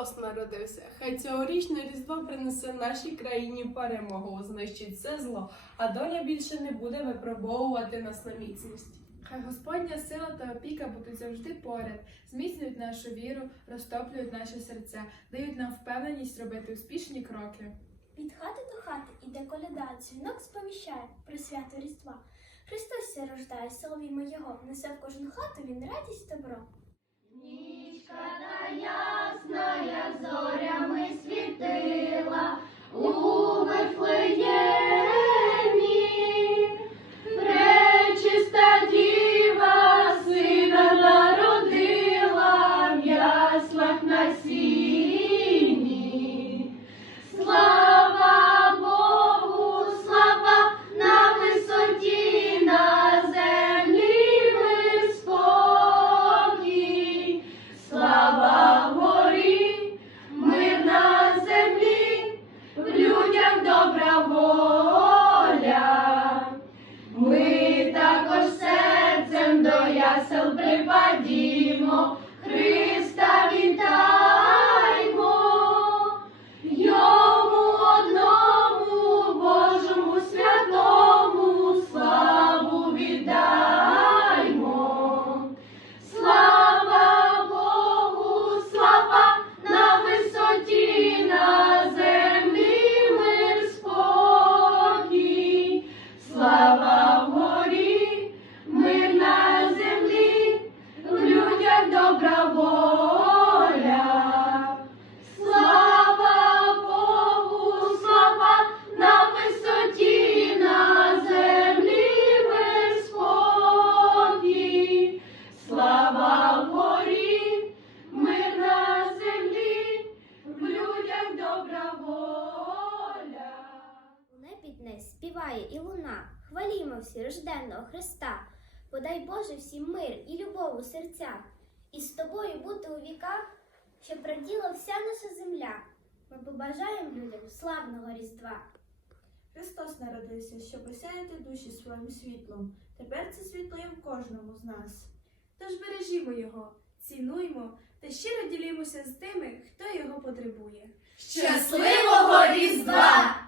Христос народився. Хай цьогорічне Різдво принесе нашій країні перемогу, знищить все зло, а доля більше не буде випробовувати нас на міцність. Хай Господня сила та опіка будуть завжди поряд, зміцнюють нашу віру, розтоплюють наші серця, дають нам впевненість робити успішні кроки. Від хати до хати іде коляда, дзвінок сповіщає про свято Різдва. Христос ся рождає, соловімо його, несе в кожну хату він радість добро. Нічка Ooh. Співає і луна, хвалімо всі рожденного Христа. Подай Боже всім мир і любов у серцях, і з тобою бути у віках, щоб раділа вся наша земля. Ми побажаємо людям славного Різдва. Христос народився, щоб осяяти душі своїм світлом. Тепер це світло є в кожному з нас. Тож бережімо його, цінуймо та щиро ділімося з тими, хто його потребує. Щасливого Різдва!